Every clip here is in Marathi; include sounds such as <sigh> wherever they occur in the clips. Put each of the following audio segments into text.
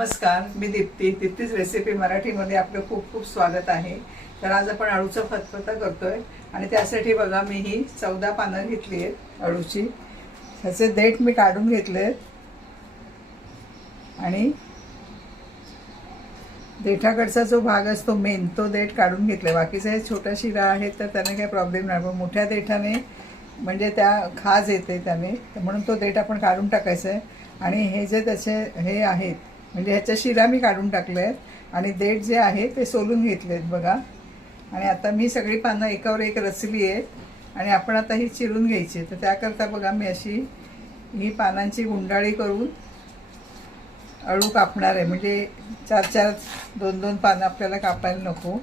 नमस्कार मी दीप्ती. दीप्तीच रेसिपी मराठीमध्ये आपलं खूप खूप स्वागत आहे. तर आज आपण अळूचं फतफता करतोय आणि त्यासाठी बघा मी ही चौदा पानं घेतली आहेत अळूची. ह्याचे देठ मी काढून घेतले आहेत. आणि देठाकडचा जो भाग असतो मेन तो देठ काढून घेतला. बाकीचा हे छोटा शिरा आहे तर त्याने काही प्रॉब्लेम नाही. पण मोठ्या देठाने म्हणजे त्या खाज येते त्याने. तर म्हणून तो देठ आपण काढून टाकायचा आहे. आणि हे जे त्याचे हे आहेत म्हणजे ह्याच्या शिरा मी काढून टाकल्या आहेत. आणि देठ जे आहे ते सोलून घेतले आहेत बघा. आणि आता मी सगळी पानं एकावर एक रचली आहेत. आणि आपण आता ही चिरून घ्यायची तर त्याकरता बघा मी अशी ही पानांची गुंडाळी करून अळू कापणार आहे. म्हणजे चार चार दोन दोन पानं आपल्याला कापायला नको.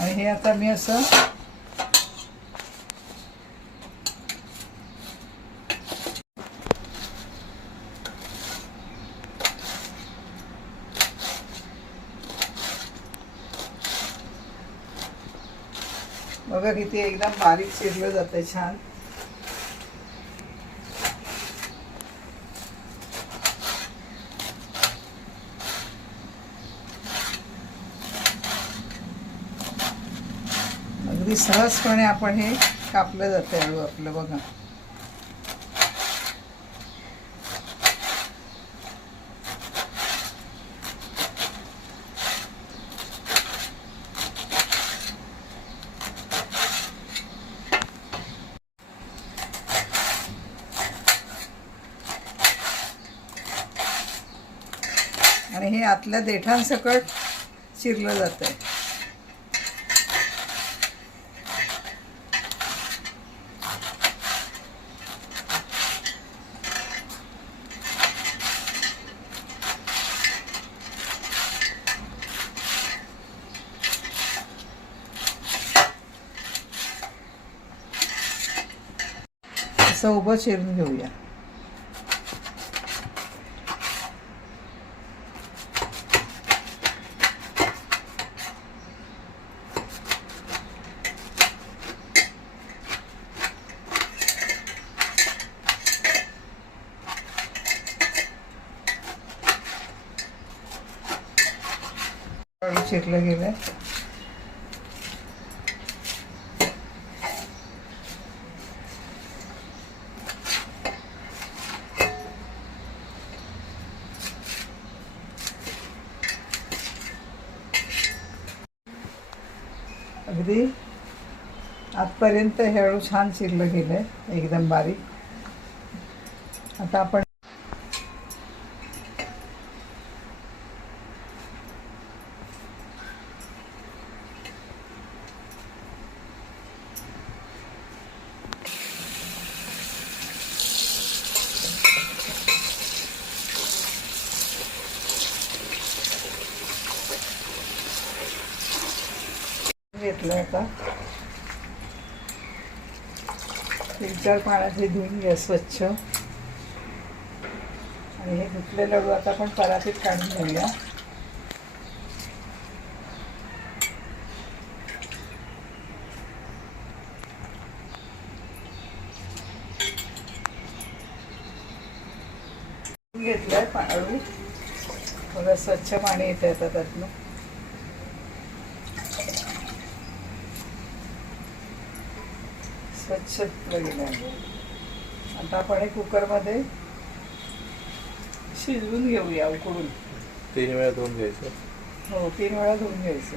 आणि हे आता मी असं बघा किती एकदम बारीक चिरलं जातं छान. अगदी सहजपणे आपण हे कापलं जातं अळू आपलं बघा. आतल्या देठांसकट चिरलं जातं आहे असं उभं चिरून घेऊया अळू चिरलं गेलं अगदी आजपर्यंत हळू छान चिरलं गेलं आहे एकदम बारीक. आता आपण घेतलं आता. तीन चार पाण्यात हे धुवून घ्या स्वच्छ. आणि हे धुतले लाडू आता आपण परातीत काढून घेऊया. घेतलंय पाळू बघा स्वच्छ पाणी येतं आता त्यातनं. स्वच्छ गेलं आहे. आता आपण हे कुकरमध्ये शिजवून घेऊया उकडून. तीन वेळा धुवून घ्यायचं. हो तीन वेळा धुवून घ्यायचं.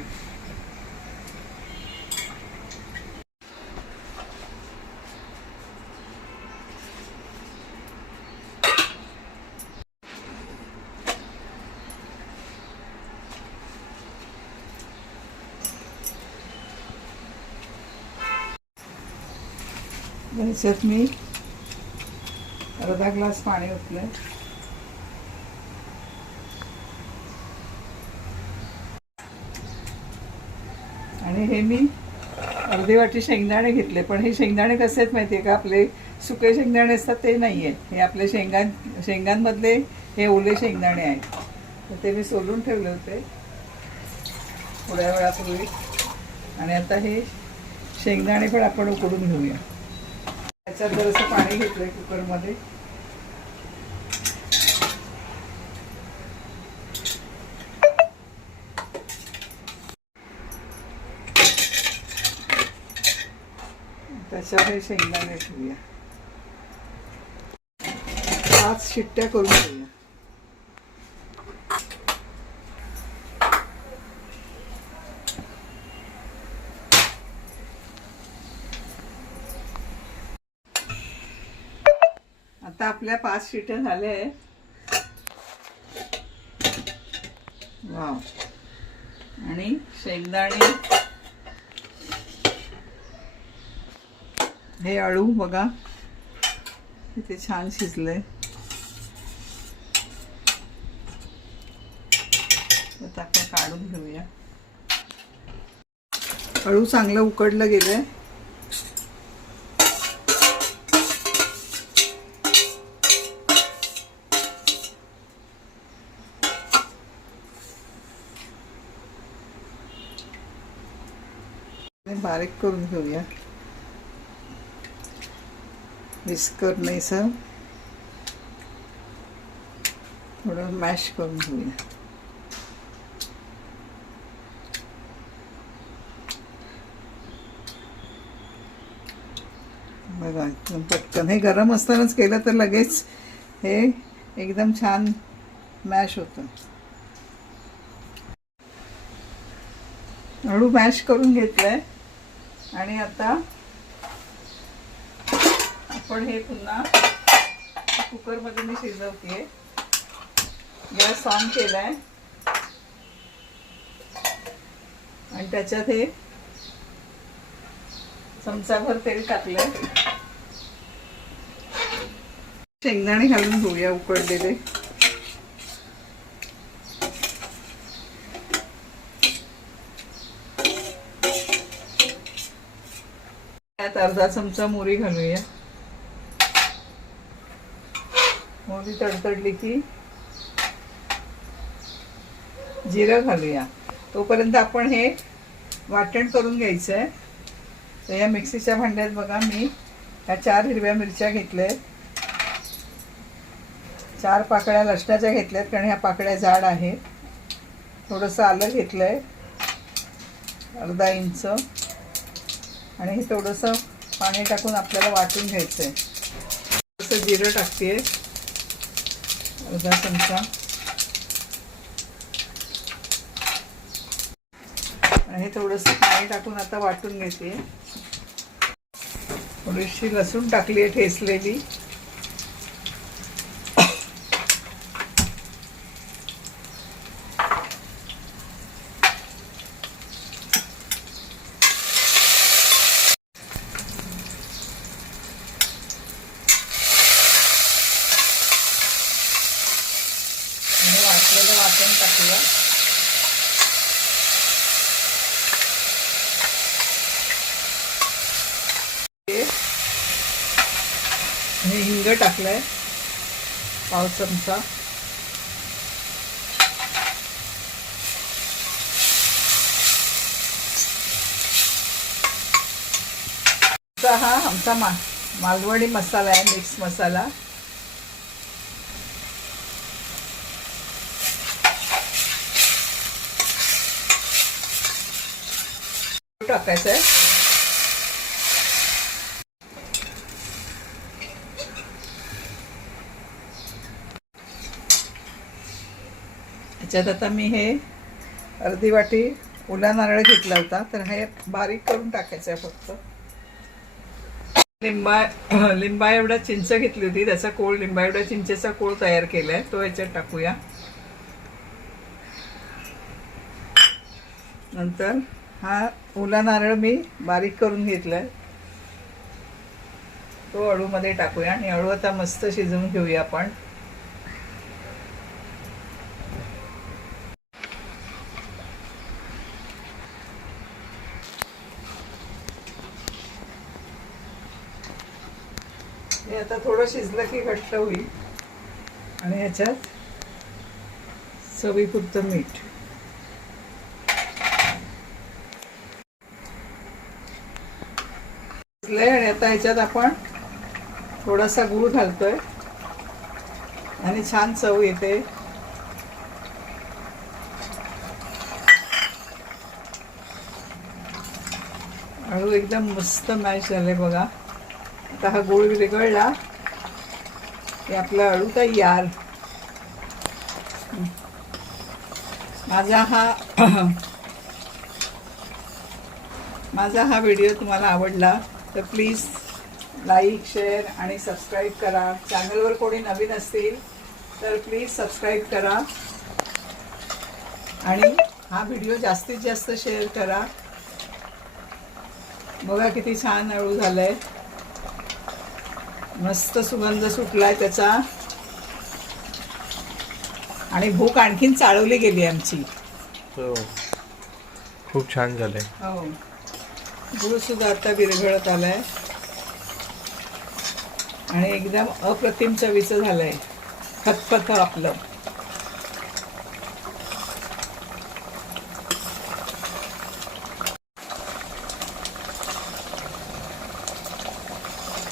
याच्यात मी अर्धा ग्लास पाणी ओतलंय. आणि हे मी अर्धी वाटी शेंगदाणे घेतले. पण हे शेंगदाणे कसे आहेत माहिती आहे का? आपले सुके शेंगदाणे असतात ते नाही आहेत हे आपले शेंगां शेंगांमधले हे ओले शेंगदाणे आहेत. तर ते मी सोलून ठेवले होते थोड्या वेळापूर्वी. आणि आता हे शेंगदाणे पण आपण उकडून घेऊया. त्याच्यात जरासं पाणी घेतलंय कुकरमध्ये. त्याच्यात हे शेंगदाणे ठेवूया. पाच शिट्ट्या करून घेऊया आता आपल्या पाच शिट्ट्या झाल्या वा वाव. आणि शेंगदाणे. हे अळू बघा. इथे छान शिजलंय आता आपण काढून घेऊया. अळू चांगलं उकडलं गेलंय. बारीक करून घेऊया. विस्कर नाही सर. थोडं मॅश करून घेऊया. बघा एकदम पटकन. हे गरम असतानाच केलं तर लगेच हे एकदम छान मॅश होतं. हळू मॅश करून घेतलं आहे आणि आता आपण हे पुन्हा कुकरमध्ये मी शिजवते. गॅस ऑन केलाय. आणि त्याच्यात हे चमचाभर तेल टाकलंय. शेंगदाणे घालून घेऊया उकडलेले. अर्धा चमचा मोरी घालूया. मोरी तडतडली की जिरं घालूया. तोपर्यंत आपण हे वाटण करून घ्यायचं आहे तर या मिक्सीच्या भांड्यात बघा मी ह्या चार हिरव्या मिरच्या घेतल्या आहेत चार पाकळ्या लसणाच्या घेतल्यात कारण ह्या पाकळ्या जाड आहेत. थोडंसं आलं घेतलं आहे अर्धा इंच. आणि हे थोडंसं पाणी टाकून आपल्याला वाटून घ्यायचं आहे थोडंसं जिरं टाकते अर्धा चमचा. आणि हे थोडंसं पाणी टाकून आता वाटून घेते. थोडीशी लसूण टाकली आहे ठेचलेली आणि वाटलेलं वाटण टाकूया हे हे हिंग टाकलंय. पाव चमचा. हा आमचा मा मालवणी मसाला आहे मिक्स मसाला. टाकायचं आहे ह्याच्यात आता मी हे अर्धी वाटी ओला नारळ घेतला होता तर हे बारीक करून टाकायचं आहे फक्त. लिंबा लिंबा एवढा चिंच घेतली होती त्याचा कोळ लिंबा एवढा चिंचेचा कोळ तयार केलाय तो याच्यात टाकूया. नंतर हा ओला नारळ मी बारीक करून घेतलाय. तो अळूमध्ये टाकूया आणि अळू आता मस्त शिजवून घेऊया आपण. हे आता थोडं शिजलं की घट्ट होईल. आणि ह्याच्यात चवीपुरतं मीठ. आणि आता ह्याच्यात आपण थोडासा गूळ घालतोय. आणि छान चव येते. अळू एकदम मस्त मॅश झाले बघा. आता हा गूळ विरघळला की आपला अळू तयार माझा हा <clears throat> माझा हा व्हिडिओ तुम्हाला आवडला तर प्लीज लाईक शेअर आणि सबस्क्राईब करा. चॅनलवर कोणी नवीन असतील तर प्लीज सबस्क्राईब करा. आणि हा व्हिडिओ जास्तीत जास्त शेअर करा. बघा किती छान अळू झालंय. मस्त सुगंध सुटलाय त्याचा. आणि भूक आणखीन चाळवली गेली आमची. हो. खूप छान झाले हो. गूळ सुद्धा आता विरघळत आलाय. आणि एकदम अप्रतिम चवीचं झालंय. खतखत आपलं.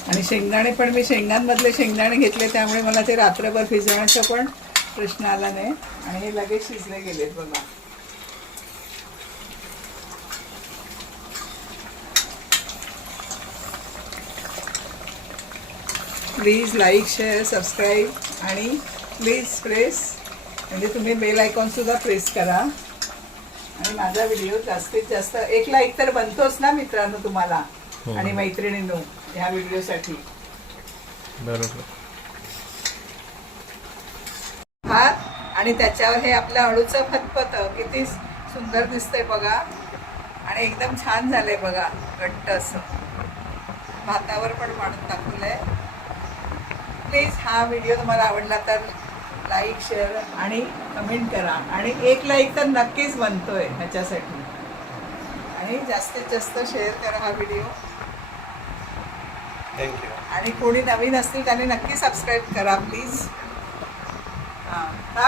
आणि शेंगदाणे पण मी शेंगांमधले शेंगदाणे घेतले त्यामुळे मला ते रात्रभर भिजवण्याचा पण प्रश्न आला नाही. आणि हे लगेच शिजले गेलेत बघा. प्लीज लाईक शेअर सबस्क्राईब आणि प्लीज प्रेस म्हणजे तुम्ही बेल आयकॉनसुद्धा प्रेस करा. आणि माझा व्हिडिओ जास्तीत जास्त एक लाईक तर बनतोच ना मित्रांनो तुम्हाला हो. आणि मैत्रिणींनो. ह्या व्हिडिओसाठी. बरोबर. भात आणि त्याच्यावर हे आपलं अळूचं फतफत किती सुंदर दिसतंय बघा. आणि एकदम छान झालंय बघा घट्ट असं. भातावर पण वाढून दाखवलंय प्लीज हा व्हिडिओ तुम्हाला आवडला तर लाईक शेअर आणि कमेंट करा. आणि एक लाईक तर नक्कीच बनतोय ह्याच्यासाठी. आणि जास्तीत जास्त शेअर करा हा व्हिडिओ. थँक्यू आणि कोणी नवीन असतील त्याने नक्की सबस्क्राईब करा प्लीज